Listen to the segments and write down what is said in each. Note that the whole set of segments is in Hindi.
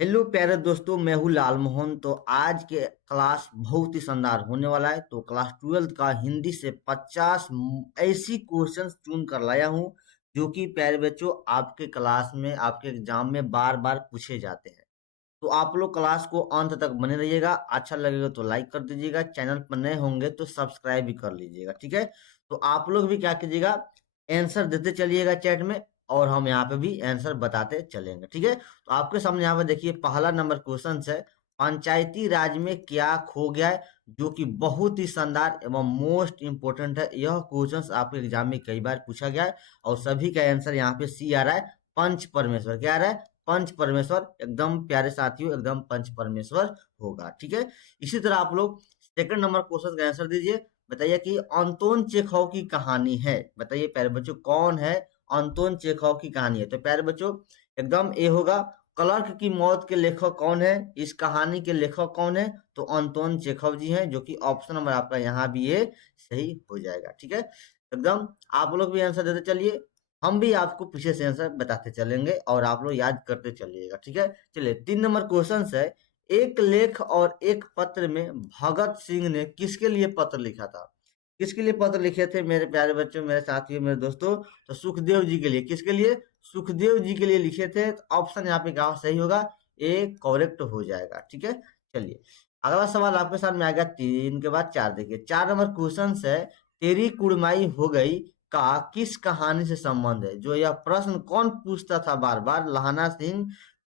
हेलो प्यारे दोस्तों, मैं हूँ लाल मोहन। तो आज के क्लास बहुत ही शानदार होने वाला है। तो क्लास 12th का हिंदी से 50 ऐसी क्वेश्चंस चुन कर लाया हूँ जो कि प्यारे बच्चों आपके क्लास में आपके एग्जाम में बार बार पूछे जाते हैं। तो आप लोग क्लास को अंत तक बने रहिएगा। अच्छा लगेगा तो लाइक कर दीजिएगा, चैनल पर नए होंगे तो सब्सक्राइब भी कर लीजिएगा, ठीक है। तो आप लोग भी क्या कीजिएगा, आंसर देते चलिएगा चैट में, और हम यहाँ पे भी आंसर बताते चलेंगे, ठीक है। तो आपके सामने यहाँ पे देखिए पहला नंबर क्वेश्चन है, पंचायती राज में क्या खो गया है, जो कि बहुत ही शानदार एवं मोस्ट इंपोर्टेंट है। यह क्वेश्चन आपके एग्जाम में कई बार पूछा गया है और सभी का आंसर यहाँ पे सी आ रहा है, पंच परमेश्वर। क्या आ रहा है? पंच परमेश्वर। एकदम प्यारे साथियों, एकदम पंच परमेश्वर होगा, ठीक है। इसी तरह आप लोग सेकंड नंबर क्वेश्चन का आंसर दीजिए। बताइए कि अंतोन चेखव की कहानी है। बताइए प्यारे बच्चों, कौन है अंतोन चेखव की कहानी है? तो प्यारे बच्चों एकदम ए होगा। क्लर्क की मौत के लेखक कौन है? इस कहानी के लेखक कौन है? तो अंतोन चेखव जी हैं, जो कि ऑप्शन नंबर आपका यहाँ भी ये सही हो जाएगा, ठीक है। एकदम आप लोग भी आंसर देते चलिए, हम भी आपको पीछे से आंसर बताते चलेंगे और आप लोग याद करते चलिएगा, ठीक है। चलिए 3 नंबर क्वेश्चन है, एक लेख और एक पत्र में भगत सिंह ने किसके लिए पत्र लिखा था? किसके लिए पत्र लिखे थे मेरे प्यारे बच्चों, मेरे साथियों, मेरे दोस्तों? तो सुखदेव जी के लिए। किसके लिए? सुखदेव जी के लिए लिखे थे। तो ऑप्शन यहाँ पे क्या सही होगा? ए करेक्ट हो जाएगा, ठीक है। चलिए अगला सवाल आपके सामने आ गया। 3 के बाद 4 देखिए। 4 नंबर क्वेश्चन है, तेरी कुड़माई हो गई का किस कहानी से संबंध है? जो यह प्रश्न कौन पूछता था बार बार?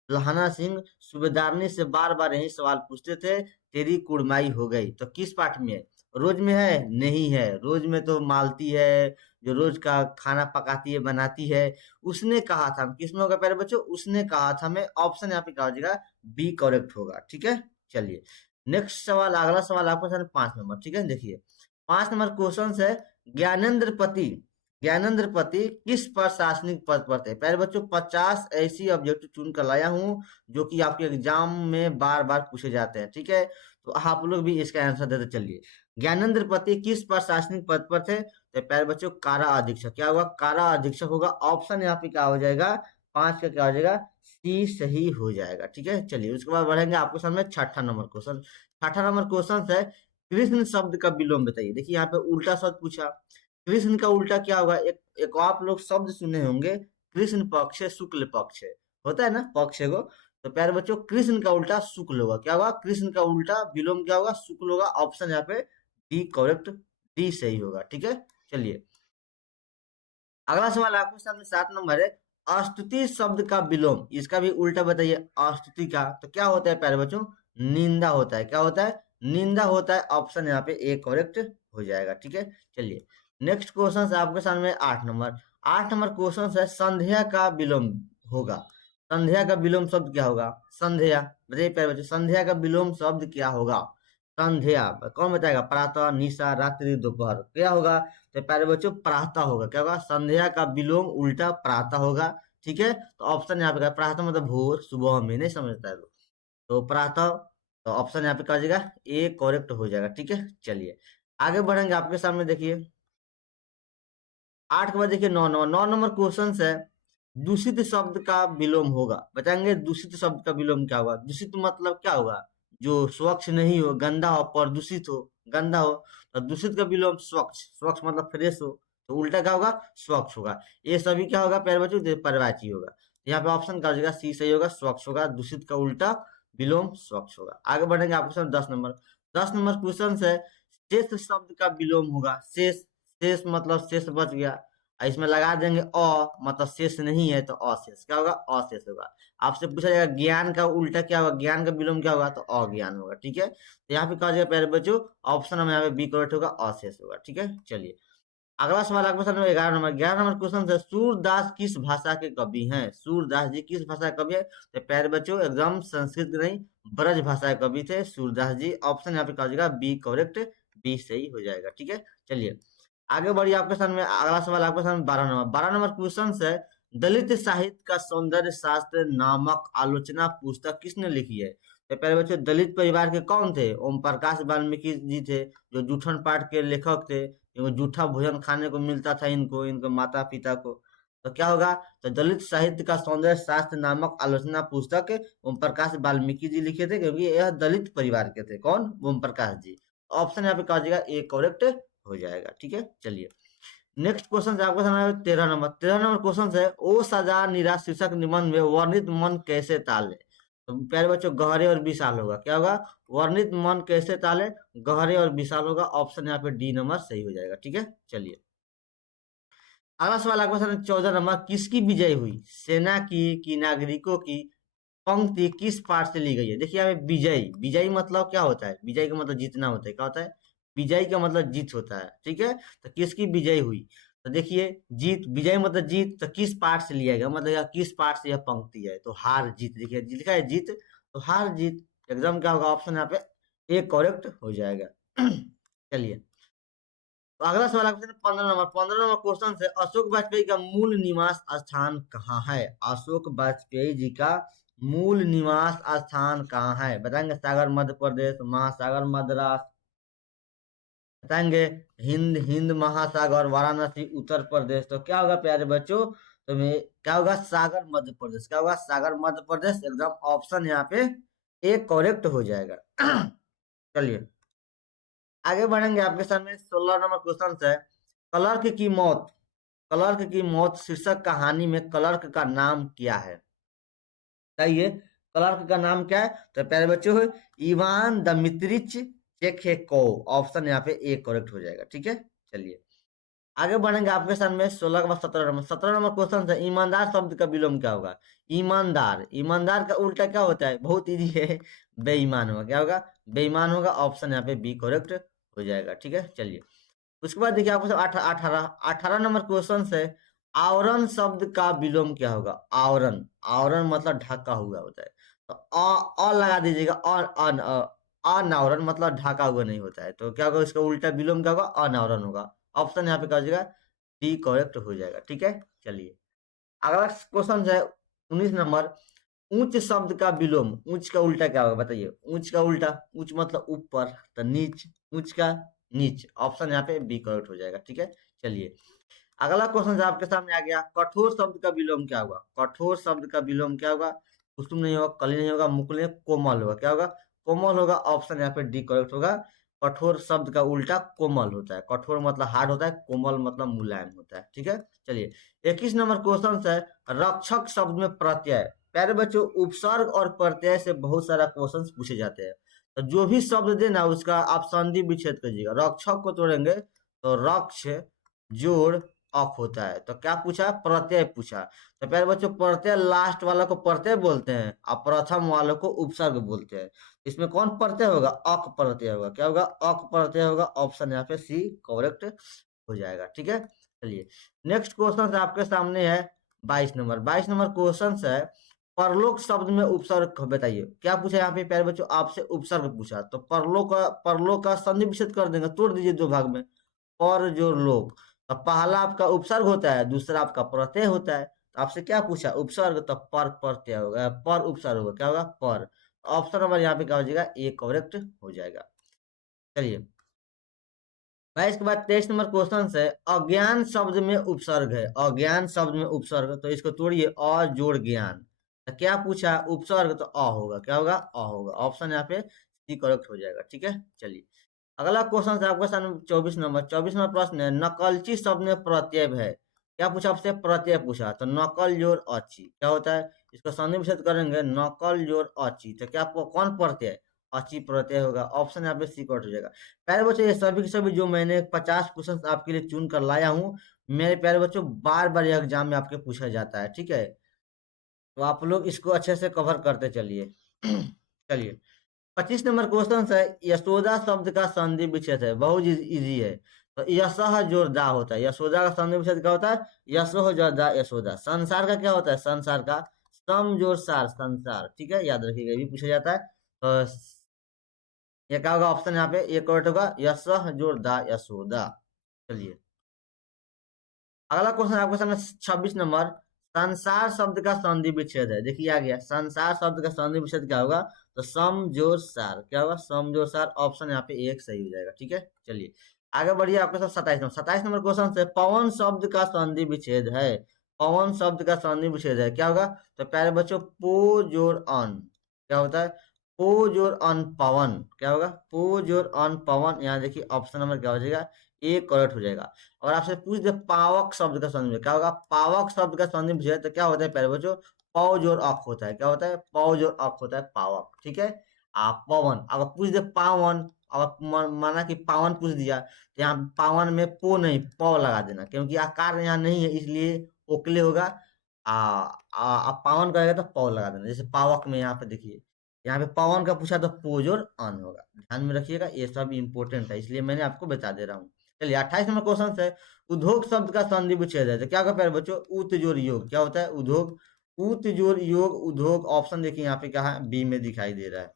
लहाना सिंह सूबेदारनी से बार बार यही सवाल पूछते थे, तेरी कुड़माई हो गई। तो किस पाठ में है? रोज में है? नहीं है। रोज में तो मालती है, जो रोज का खाना पकाती है, बनाती है। उसने कहा था, किसमें होगा प्यारे बच्चों? उसने कहा था। मैं ऑप्शन यहाँ पे क्या हो जाएगा? बी करेक्ट होगा, ठीक है। चलिए नेक्स्ट सवाल, अगला सवाल आपको सामने 5 नंबर, ठीक है। देखिए 5 नंबर क्वेश्चन है, ज्ञानेंद्र पति ज्ञानेंद्र पति किस प्रशासनिक पद पर थे? प्यारे बच्चों 50 ऐसी ऑब्जेक्टिव चुन कर लाया हूं जो कि आपके एग्जाम में बार बार पूछे जाते हैं, ठीक है। तो आप लोग भी इसका आंसर देते चलिए। ज्ञानेंद्र पति किस प्रशासनिक पद पर थे? तो प्यारे बच्चों कारा अधीक्षक। क्या होगा? कारा अधीक्षक होगा। ऑप्शन यहाँ पे क्या हो जाएगा? 5 का क्या हो जाएगा? सी सही हो जाएगा, ठीक है। चलिए उसके बाद बढ़ेंगे आपके सामने 6ठा नंबर क्वेश्चन। 6ठा नंबर क्वेश्चन है, कृष्ण शब्द का विलोम बताइए। देखिए यहाँ पे उल्टा शब्द पूछा। कृष्ण का उल्टा क्या होगा? एक एक आप लोग शब्द सुने होंगे, कृष्ण पक्ष है, शुक्ल पक्ष है, होता है ना पक्ष है वो। तो प्यारे बच्चों कृष्ण का उल्टा शुक्ल होगा। क्या होगा? कृष्ण का उल्टा विलोम क्या होगा? शुक्ल होगा। ऑप्शन यहाँ पे डी करेक्ट, डी सही होगा, ठीक है। चलिए अगला सवाल आपके सामने 7 नंबर है, अस्तुति शब्द का विलोम, इसका भी उल्टा बताइए। अस्तुति का तो क्या होता है प्यारे बच्चों? निंदा होता है। क्या होता है? निंदा होता है। ऑप्शन यहाँ पे ए करेक्ट हो जाएगा, ठीक है। चलिए नेक्स्ट क्वेश्चन है आपके सामने 8 नंबर। 8 नंबर क्वेश्चन है, संध्या का विलोम होगा। संध्या का विलोम शब्द क्या होगा? संध्या बताइए प्यारे बच्चों, संध्या का विलोम शब्द क्या होगा? संध्या कौन बताएगा? प्रातः, निशा, रात्रि, दोपहर। क्या होगा? तो प्यारे बच्चों प्रातः होगा। क्या होगा? संध्या का विलोम उल्टा प्रातः होगा, ठीक है। तो ऑप्शन यहाँ पे क्या? प्रातः मतलब भोर, सुबह में, नहीं समझता है लोग। तो प्रातः, तो ऑप्शन यहाँ पे क्या हो जाएगा? ए करेक्ट हो जाएगा, ठीक है। चलिए आगे बढ़ेंगे आपके सामने देखिए 8 के बाद देखिए 9 नंबर क्वेश्चन है, दूषित शब्द का विलोम होगा। बताएंगे दूषित शब्द का विलोम क्या होगा? दूषित मतलब क्या होगा? जो स्वच्छ नहीं हो, गंदा हो, प्रदूषित हो, गंदा हो। तो दूषित का विलोम स्वच्छ। स्वच्छ मतलब फ्रेश हो, तो उल्टा क्या होगा? स्वच्छ होगा। ये सभी क्या होगा प्यारे बच्चों? पर्यायवाची होगा। यहाँ पे ऑप्शन क्या हो जाएगा? सी सही होगा, स्वच्छ होगा। दूषित का उल्टा विलोम स्वच्छ होगा। आगे बढ़ेंगे आपके सामने 10 नंबर। 10 नंबर क्वेश्चन है, शेष शब्द का विलोम होगा। शेष, शेष मतलब शेष बच गया, इसमें लगा देंगे अ, मतलब शेष नहीं है तो अशेष। क्या होगा? अशेष होगा। आपसे पूछा जाएगा ज्ञान का उल्टा क्या होगा? ज्ञान का विलोम क्या होगा? तो अज्ञान होगा, ठीक है। तो यहाँ पे कहा जाएगा प्यारे बच्चों, ऑप्शन में यहाँ पे बी करेक्ट होगा, अशेष होगा, ठीक है। चलिए अगला सवाल आपके सामने 11 नंबर। 11 नंबर क्वेश्चन है, सूरदास किस भाषा के कवि हैं? सूरदास जी किस भाषा के कवि है? तो प्यारे बच्चों एकदम संस्कृत नहीं, ब्रज भाषा के कवि थे सूरदास जी। ऑप्शन यहाँ पे कहा जाएगा बी करेक्ट, बी सही हो जाएगा, ठीक है। चलिए आगे बढ़िए आपके सामने अगला सवाल आपके सामने 12 नंबर। 12 नंबर क्वेश्चन है, दलित साहित्य का सौंदर्य शास्त्र नामक आलोचना पुस्तक किसने लिखी है? तो पहले बच्चों दलित परिवार के कौन थे? ओम प्रकाश वाल्मीकि जी थे, जो जूठन पाठ के लेखक थे। इनको जूठा भोजन खाने को मिलता था, इनको इनको माता पिता को। तो क्या होगा, तो दलित साहित्य का सौंदर्य शास्त्र नामक आलोचना पुस्तक ओम प्रकाश वाल्मीकि जी लिखे थे, क्योंकि यह दलित परिवार के थे। कौन? ओम प्रकाश जी। ऑप्शन यहाँ पे क्या हो जाएगा, ए करेक्ट हो जाएगा। ठीक है, चलिए नेक्स्ट क्वेश्चन है आपका सामने 13 नंबर। 13 नंबर क्वेश्चन है, ओ सजा निराश शीर्षक निबंध में वर्णित मन कैसे ताले। तो प्यारे बच्चों, गहरे और विशाल होगा। क्या होगा? वर्णित मन कैसे ताले, गहरे और विशाल होगा। ऑप्शन यहाँ पे डी नंबर सही हो जाएगा। ठीक है, चलिए अगला सवाल आपका सामने 14 नंबर, किसकी विजय हुई, सेना की कि नागरिकों की, पंक्ति किस पाठ से ली गई है। देखिए यहाँ पे विजय, विजयी मतलब क्या होता है, विजय का मतलब जीतना होता है। क्या होता है? विजयी का मतलब जीत होता है। ठीक है, तो किसकी विजय हुई, तो देखिए जीत, विजय मतलब जीत, तो किस पाठ से लिया गया, मतलब यह किस पाठ से यह पंक्ति है, तो हार जीत। देखिए लिखा है जीत, तो हार जीत एकदम क्या होगा, ऑप्शन यहाँ पे ए करेक्ट हो जाएगा। चलिए तो अगला सवाल आपसे 15 नंबर। 15 नंबर क्वेश्चन है, अशोक वाजपेयी का मूल निवास स्थान कहाँ है। अशोक वाजपेयी जी का मूल निवास स्थान कहाँ है, बताएंगे? सागर मध्य प्रदेश, महासागर मद्रास, बताएंगे? हिंद हिंद महासागर, वाराणसी उत्तर प्रदेश। तो क्या होगा प्यारे बच्चों, तो मैं क्या होगा, सागर मध्य प्रदेश। क्या होगा, सागर मध्य प्रदेश एकदम ऑप्शन यहाँ पे एक करेक्ट हो जाएगा। चलिए आगे बढ़ेंगे, आपके सामने 16 नंबर क्वेश्चन है, क्लर्क की मौत, क्लर्क की मौत शीर्षक कहानी में क्लर्क का नाम क्या है। बताइए क्लर्क का नाम क्या है, तो प्यारे बच्चों इवान दमित्रिच चेखेकोव। ऑप्शन यहाँ पे ए करेक्ट हो जाएगा। ठीक है, चलिए आगे बढ़ेंगे, आपके सामने 16 के बाद 17 नंबर। 17 नंबर क्वेश्चन है, ईमानदार शब्द का विलोम क्या होगा। ईमानदार, ईमानदार का उल्टा क्या होता है, बहुत इजी है, बेईमान होगा। क्या होगा, बेईमान होगा। ऑप्शन यहाँ पे बी करेक्ट हो जाएगा। ठीक है, चलिए उसके बाद देखिए आपको 18 18 नंबर क्वेश्चन है, आवरण शब्द का विलोम क्या होगा। आवरण, आवरण मतलब ढका हुआ होता है, तो अ लगा दीजिएगा। अनावरण मतलब ढका हुआ नहीं होता है, तो क्या होगा, इसका उल्टा विलोम क्या होगा, अनावरण होगा। ऑप्शन यहाँ पे क्या हो जाएगा, डी करेक्ट हो जाएगा। ठीक है, चलिए अगला क्वेश्चन है 19 नंबर, ऊंच शब्द का विलोम, ऊंच का उल्टा क्या होगा, बताइए? ऊंच का उल्टा, ऊंच मतलब ऊपर, तो नीच, ऊंच का नीच। ऑप्शन यहाँ पे बी करेक्ट हो जाएगा। ठीक है, चलिए अगला क्वेश्चन आपके सामने आ गया, कठोर शब्द का विलोम क्या होगा। कठोर शब्द का विलोम क्या होगा, कुसुम नहीं होगा, कली नहीं होगा, मुकुल नहीं, कोमल होगा। क्या होगा, कोमल होगा। ऑप्शन यहाँ पे डी करेक्ट होगा। कठोर शब्द का उल्टा कोमल होता है। कठोर मतलब हार्ड होता है, कोमल मतलब मुलायम होता है। ठीक है, चलिए 21 नंबर क्वेश्चन है, रक्षक शब्द में प्रत्यय। प्यारे बच्चों, उपसर्ग और प्रत्यय से बहुत सारा क्वेश्चन पूछे जाते हैं, तो जो भी शब्द देना उसका आप संधि विच्छेद कीजिएगा। रक्षक को तोड़ेंगे तो रक्ष जोड़ अक होता है, तो क्या पूछा, प्रत्यय पूछा। तो प्यारे बच्चों, प्रत्यय लास्ट वाला को प्रत्यय बोलते हैं और प्रथम वालों को उपसर्ग बोलते हैं। इसमें कौन प्रत्यय होगा, अक प्रत्यय होगा। क्या होगा, अक प्रत्यय होगा। ऑप्शन यहाँ पे सी करेक्ट हो जाएगा। ठीक है, चलिए नेक्स्ट क्वेश्चन आपके सामने है 22 नंबर। 22 नंबर क्वेश्चन है, परलोक शब्द में उपसर्ग बताइए। क्या पूछा यहाँ पे प्यारे बच्चों, आपसे उपसर्ग पूछा, तो परलोक का संधि विच्छेद कर देंगे, तोड़ दीजिए दो भाग में। पर जो लोक, तो पहला आपका उपसर्ग होता है, दूसरा आपका प्रत्यय होता है। तो आपसे क्या पूछा, उपसर्ग, तो पर प्रत्यय होगा, पर उपसर्ग होगा। क्या होगा, पर। ऑप्शन नंबर यहाँ पे क्या हो जाएगा, ए करेक्ट हो जाएगा। चलिए भाई इसके बाद 23 नंबर क्वेश्चन है, अज्ञान शब्द में उपसर्ग है। अज्ञान शब्द में उपसर्ग, तो इसको तोड़िए, अ जोड़ ज्ञान। तो क्या पूछा, उपसर्ग, तो अ होगा। क्या होगा, अ होगा। ऑप्शन यहाँ पे सी करेक्ट हो जाएगा। ठीक है, चलिए अगला क्वेश्चन है आपका सामने 24 नंबर। 24 नंबर प्रश्न है, नकलची शब्द में प्रत्यय है। क्या पूछा आपसे, प्रत्यय पूछा, तो नकल जोड़ अची क्या होता है, इसको संधि विच्छेद करेंगे, नकल जोड़ अची, तो क्या कौन प्रत्यय, अची प्रत्यय होगा। ऑप्शन यहाँ पे सी करेक्ट हो जाएगा। प्यारे बच्चों, ये सभी के सभी जो मैंने 50 क्वेश्चन आपके लिए चुन कर लाया हूँ, मेरे प्यारे बच्चों बार बार एग्जाम में आपके पूछा जाता है। ठीक है, तो आप लोग इसको अच्छे से कवर करते चलिए। चलिए 25 नंबर क्वेश्चन है, यशोदा शब्द का संधि विच्छेद है, बहुत इजी है। तो यशः जोड़ दा होता है, यशोदा का संधि विच्छेद क्या होता है, यशोह जोड़ दा यशोदा। संसार का क्या होता है, संसार का सम जोड़ सार संसार। ठीक है, याद रखिएगा, ये भी पूछा जाता है। तो ये क्या होगा, ऑप्शन यहाँ पे ये करेक्ट होगा, यशः जोड़ दा यशोदा। चलिए अगला क्वेश्चन आपके सामने 26 नंबर, संसार शब्द का संधि विच्छेद है। देखिए आ गया, संसार शब्द का संधि विच्छेद क्या होगा, तो सम जोड़ सार। क्या होगा, सम जोड़ सार। ऑप्शन यहाँ पे एक सही हो जाएगा। ठीक है, चलिए आगे बढ़िए, आपके साथ 27 नंबर। 27 नंबर क्वेश्चन से, पवन शब्द का संधि विच्छेद है। पवन शब्द का संधि विच्छेद है, क्या होगा? तो प्यारे बच्चों पो जोर अन, क्या होता है? पो जोर अन पवन, क्या होगा? पो जोर अन पवन। यहाँ देखिए ऑप्शन नंबर क्या हो जाएगा? ए करेक्ट हो जाएगा। और आपसे पूछ दे पावक शब्द का संधि, क्या होगा? पावक शब्द का संधि विच्छेद तो क्या होता है प्यारे बच्चों? पौ जोर अक होता है, क्या होता है? पौ जोर अक होता है पावक, ठीक है। पवन अगर पूछ दे पावन, अगर माना कि पावन पूछ दिया तो यहाँ पावन में पो नहीं पौ लगा देना, क्योंकि आकार यहाँ नहीं है इसलिए ओकले होगा। पावन करेगा तो पौ लगा देना, जैसे पावक में यहाँ पे देखिए, यहाँ पे पवन का पूछा तो पोज और अन होगा। ध्यान में रखिएगा, ये सब इंपॉर्टेंट है इसलिए मैंने आपको बता दे रहा हूँ। चलिए 28 नंबर क्वेश्चन है, उद्योग शब्द का संधि विच्छेद है तो क्या होगा प्यारे बच्चों? उत जोड़ योग, क्या होता है? उद्योग, उत जोड़ योग उद्योग। ऑप्शन देखिए यहाँ पे कहा है, बी में दिखाई दे रहा है।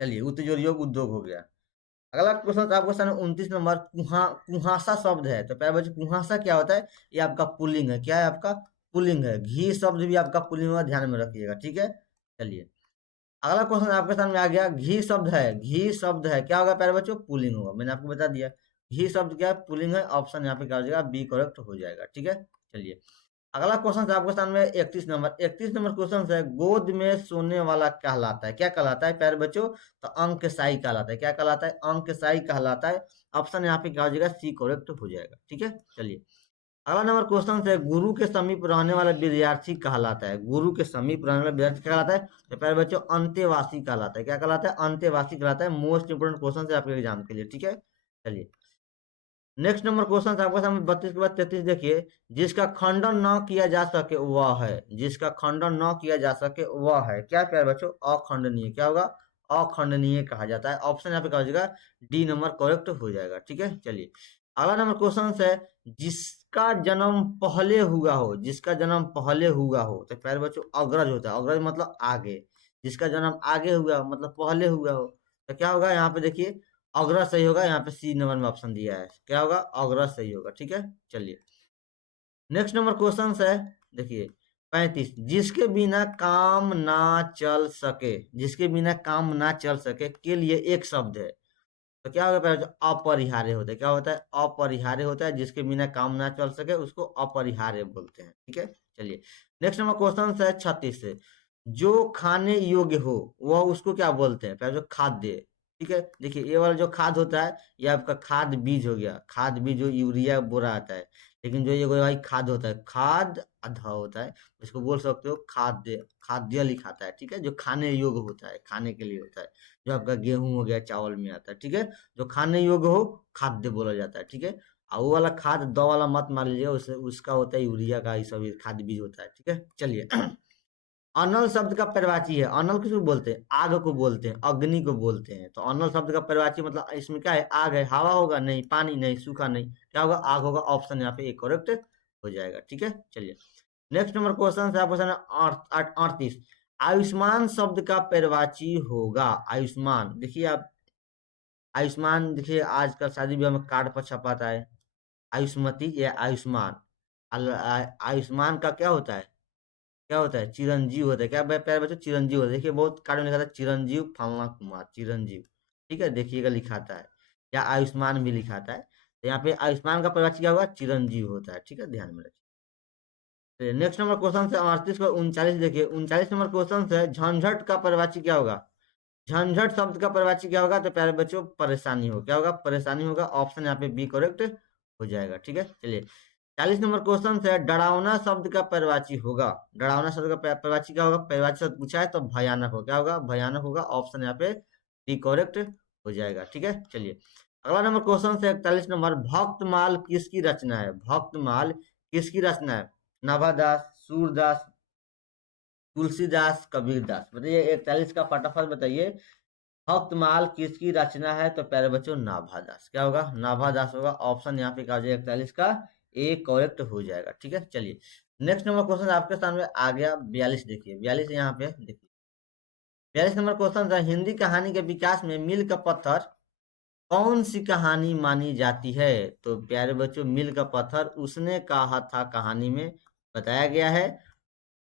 चलिए उत जोड़ योग उद्योग हो गया। अगला क्वेश्चन आपको सामने 29 नंबर, कुहासा शब्द है तो प्यारे बच्चों कुहासा क्या होता है? ये आपका पुल्लिंग है, क्या है आपका? पुल्लिंग है। घी शब्द भी आपका पुल्लिंग होगा, ध्यान में रखिएगा, ठीक है। चलिए अगला क्वेश्चन आपके सामने आ गया, घी शब्द है, घी शब्द है क्या होगा प्यारे बच्चों? पुल्लिंग होगा, मैंने आपको बता दिया। घी शब्द क्या है? पुल्लिंग है। ऑप्शन यहाँ पे क्या हो जाएगा? बी करेक्ट हो जाएगा, ठीक है। चलिए अगला क्वेश्चन आपके सामने 31 नंबर, 31 नंबर क्वेश्चन है, गोद में सोने वाला कहलाता है, क्या कहलाता है प्यारे बच्चों? तो अंकशाही कहलाता है, क्या कहलाता है? अंकशाही कहलाता है। ऑप्शन यहाँ पे क्या हो जाएगा? सी करेक्ट हो जाएगा, ठीक है। चलिए अगला नंबर क्वेश्चन है, गुरु के समीप रहने वाला विद्यार्थी कहलाता है, गुरु के समीप रहने वाला विद्यार्थी कहलाता है तो प्यारे बच्चों अंतेवासी कहलाता है, क्या कहलाता है? अंतेवासी कहलाता है। मोस्ट इंपोर्टेंट क्वेश्चन है आपके एग्जाम के लिए, ठीक है। चलिए नेक्स्ट नंबर क्वेश्चन आपके सामने 32 के बाद 33 देखिए, जिसका खंडन न किया जा सके वह है, जिसका खंडन न किया जा सके वह है, क्या प्यारे बच्चों? अखंडनीय, क्या होगा? अखंडनीय कहा जाता है। ऑप्शन यहाँ पे क्या हो जाएगा? डी नंबर करेक्ट हो जाएगा, ठीक है। चलिए अगला नंबर क्वेश्चन है, जिसका जन्म पहले हुआ हो, जिसका जन्म पहले हुआ हो तो प्यारे बच्चों अग्रज होता है, अग्रज मतलब आगे। जिसका जन्म आगे हुआ मतलब पहले हुआ हो तो क्या होगा? यहाँ पे देखिए अग्रज सही होगा, यहाँ पे सी नंबर में ऑप्शन दिया है, क्या होगा? अग्रज सही होगा, ठीक है। चलिए नेक्स्ट नंबर क्वेश्चन है, देखिए 35, जिसके बिना काम ना चल सके, जिसके बिना काम ना चल सके के लिए एक शब्द है तो क्या होगा पहले? अपरिहार्य होता है, क्या होता है? अपरिहार्य होता है। जिसके बिना काम ना चल सके उसको अपरिहार्य बोलते हैं, ठीक है। चलिए नेक्स्ट नंबर क्वेश्चन है 36 से, जो खाने योग्य हो वह उसको क्या बोलते हैं पहले? जो खाद्य, ठीक है। देखिए ये वाला जो खाद होता है ये आपका खाद बीज हो गया, खाद बीज जो यूरिया बोरा आता है। लेकिन जो ये भाई खाद होता है, खाद अधा होता है, इसको बोल सकते हो खाद्य, खाद्य लिखाता है, ठीक है। जो खाने योग्य होता है, खाने के लिए होता है, जो आपका गेहूं हो गया, चावल में आता है, ठीक है। जो खाने योग्य हो खाद्य बोला जाता है, ठीक है। और वो वाला खाद दो वाला मत मान लीजिएगा, उससे उसका होता है यूरिया का, ये सब ये खाद बीज होता है, ठीक है। चलिए अनल शब्द का पर्यायवाची है, अनल किसको बोलते हैं? आग को बोलते हैं, अग्नि को बोलते हैं। तो अनल शब्द का पर्यायवाची मतलब इसमें क्या है? आग है। हवा होगा नहीं, पानी नहीं, सूखा नहीं, क्या होगा? आग होगा। ऑप्शन यहाँ पे एक करेक्ट हो जाएगा, ठीक है। चलिए नेक्स्ट नंबर क्वेश्चन है आपको 38, आयुष्मान शब्द का पर्यायवाची होगा। आयुष्मान देखिए आप, आयुष्मान देखिए आजकल शादी ब्याह में कार्ड पर छपाता है, आयुष्मती या आयुष्मान। आयुष्मान का क्या होता है? क्या होता है? चिरंजीव होता है, क्या प्यारे बच्चों? चिरंजीव होता है। देखिए बहुत कार्ड में लिखा था चिरंजीव फलना कुमार, चिरंजीव, ठीक है। देखिएगा लिखाता है, या आयुष्मान भी लिखाता है। तो यहाँ पे आयुष्मान का परिवाची क्या होगा? चिरंजीव होता है, ठीक है। ध्यान में रखिए। नेक्स्ट नंबर क्वेश्चन है 38 को 39 देखिए, 39 नंबर क्वेश्चन है, झंझट का परिवाची क्या होगा? झंझट शब्द का परिवाची क्या होगा? तो प्यारे बच्चों परेशानी हो, क्या होगा? परेशानी होगा। ऑप्शन यहाँ पे बी करेक्ट हो जाएगा, ठीक है। चलिए 40 नंबर क्वेश्चन है, डरावना शब्द का पर्यायवाची होगा। डरावना शब्द का पर्यायवाची क्या होगा? पर्यायवाची शब्द पूछा है तो भयानक हो, क्या होगा? भयानक होगा। ऑप्शन यहाँ पे डी करेक्ट हो जाएगा, ठीक है। चलिए अगला नंबर क्वेश्चन है 41 नंबर, भक्तमाल किसकी रचना है? भक्तमाल किसकी रचना है? नाभादास, सूरदास, तुलसीदास, कबीरदास। बताइए 41 का फटाफट बताइए, भक्तमाल किसकी रचना है? तो प्यारे बच्चों नाभादास, क्या होगा? नाभादास होगा। ऑप्शन यहाँ पे क्या हो जाएगा? 41 का ए करेक्ट हो जाएगा, ठीक है। चलिए नेक्स्ट नंबर क्वेश्चन आपके सामने आ गया 42 देखिए, 42 यहाँ पे देखिए, 42 नंबर क्वेश्चन था, हिंदी कहानी के विकास में मील का पत्थर कौन सी कहानी मानी जाती है? तो प्यारे बच्चों मील का पत्थर उसने कहा था कहानी में बताया गया है।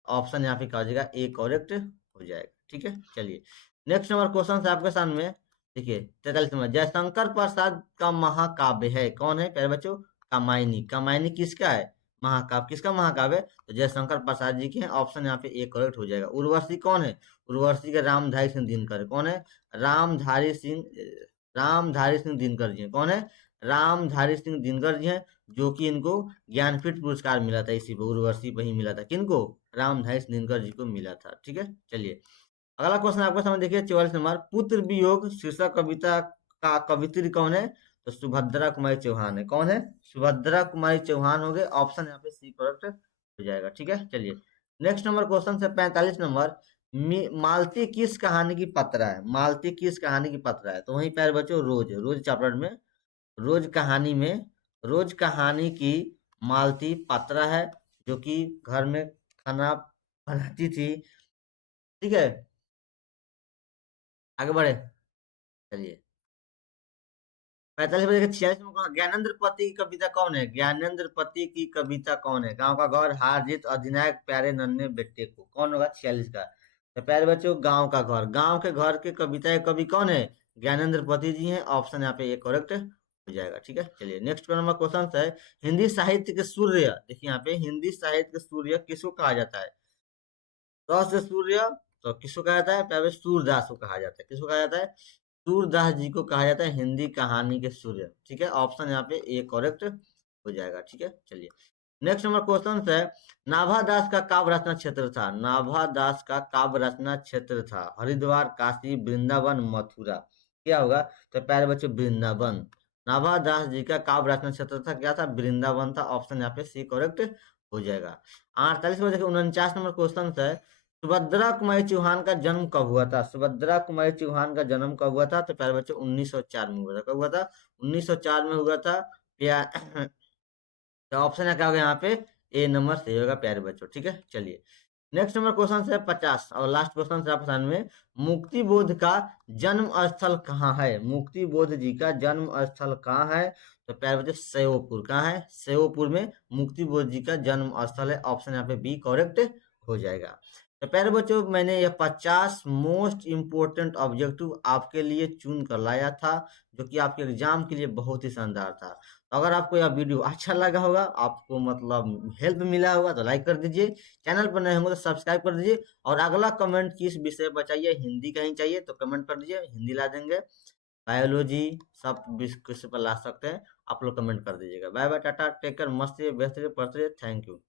ऑप्शन यहाँ पे क्या हो जाएगा? ए करेक्ट हो जाएगा, ठीक है। चलिए नेक्स्ट नंबर क्वेश्चन है आपके सामने देखिए 43 नंबर, जयशंकर प्रसाद का महाकाव्य है, कौन है प्यारे बच्चों? कामायनी। कामायनी किसका है? महाकाव्य किसका महाकाव्य है? तो जयशंकर प्रसाद जी के हैं। ऑप्शन यहाँ पे ए करेक्ट हो जाएगा। उर्वशी कौन है? उर्वशी के रामधारी सिंह दिनकर। कौन है? रामधारी सिंह रामधारी सिंह दिनकर जी हैं। कौन है? रामधारी सिंह दिनकर जी हैं, जो कि इनको ज्ञानपीठ पुरस्कार मिला था, इसी पे उर्वशी पे ही मिला था। किनको? रामधारी सिंह दिनकर जी को मिला था। ठीक है, चलिए अगला क्वेश्चन आपके सामने देखिए 44 नंबर। पुत्र वियोग शीर्षक कविता का कवित्री कौन है? तो सुभद्रा कुमारी चौहान है। कौन है? सुभद्रा कुमारी चौहान हो गए। ऑप्शन यहाँ पे सी करेक्ट हो जाएगा। ठीक है, चलिए नेक्स्ट नंबर क्वेश्चन से 45 नंबर। मालती किस कहानी की पत्रा है? मालती किस कहानी की पत्रा है? तो वहीं प्यारे बच्चों रोज रोज चैप्टर में रोज कहानी की मालती पात्रा है, जो कि घर में खाना बनाती थी। ठीक है, आगे बढ़े, चलिए 45 बजे के 46 में ज्ञानेंद्र पति की कविता कौन है? ज्ञानेंद्र पति की कविता कौन है? गांव का घर, हार जीत, अधिनायक, प्यारे नन्हे बेटे को। कौन होगा 46 का? तो प्यारे बच्चों गांव का घर, गांव के घर के कविता के कवि कौन है? ज्ञानेंद्र पति जी हैं। ऑप्शन यहाँ पे ये करेक्ट हो जाएगा। ठीक है, चलिए नेक्स्ट नंबर क्वेश्चन है। हिंदी साहित्य के सूर्य, देखिए यहाँ पे हिंदी साहित्य के सूर्य किसको कहा जाता है? से सूर्य, तो किसको कहा जाता है? प्यारे सूरदास को कहा जाता है। किसको कहा जाता है? सूरदास जी को कहा जाता है हिंदी कहानी के सूर्य। ठीक है, ऑप्शन यहाँ पे ए करेक्ट हो जाएगा। ठीक है, चलिए नेक्स्ट नंबर क्वेश्चन है। नाभा दास का काव्य रचना क्षेत्र था। नाभा दास का काव्य रचना क्षेत्र था हरिद्वार, काशी, वृंदावन, मथुरा। क्या होगा? तो प्यारे बच्चों वृंदावन। नाभा दास जी का काव्य रचना क्षेत्र था, क्या था? वृंदावन था। ऑप्शन यहाँ पे सी करेक्ट हो जाएगा। 48 में देखिए 49 नंबर क्वेश्चन है। सुभद्रा कुमारी चौहान का जन्म कब हुआ था? सुभद्रा कुमारी चौहान का जन्म कब हुआ था? तो प्यारे बच्चों 1904 में हुआ था। कब हुआ था? 1904 में हुआ था। तो ऑप्शन है क्या होगा यहाँ पे? ए नंबर सही होगा प्यारे बच्चों। ठीक है, चलिए नेक्स्ट नंबर क्वेश्चन है 50 और लास्ट क्वेश्चन है आपके सामने। मुक्ति बोध का जन्म स्थल कहाँ है? मुक्ति बोध जी का जन्म स्थल कहाँ है? तो प्यारे बच्चों सेवपुर। कहाँ है? सेवपुर में मुक्ति बोध जी का जन्म स्थल है। ऑप्शन यहाँ पे बी करेक्ट हो जाएगा। तो प्यारे बच्चों मैंने यह 50 मोस्ट इम्पोर्टेंट ऑब्जेक्टिव आपके लिए चुन कर लाया था, जो कि आपके एग्जाम के लिए बहुत ही शानदार था। तो अगर आपको यह वीडियो अच्छा लगा होगा, आपको मतलब हेल्प मिला होगा, तो लाइक कर दीजिए। चैनल पर नए होंगे तो सब्सक्राइब कर दीजिए। और अगला कमेंट किस विषय पर चाहिए, हिंदी का ही चाहिए तो कमेंट कर दीजिए, हिंदी ला देंगे। बायोलॉजी सब विषय पर ला सकते हैं, आप लोग कमेंट कर दीजिएगा। Bye bye, tata, take care, मस्त रहिए, व्यस्त रहिए, पढ़ते रहिए। Thank you.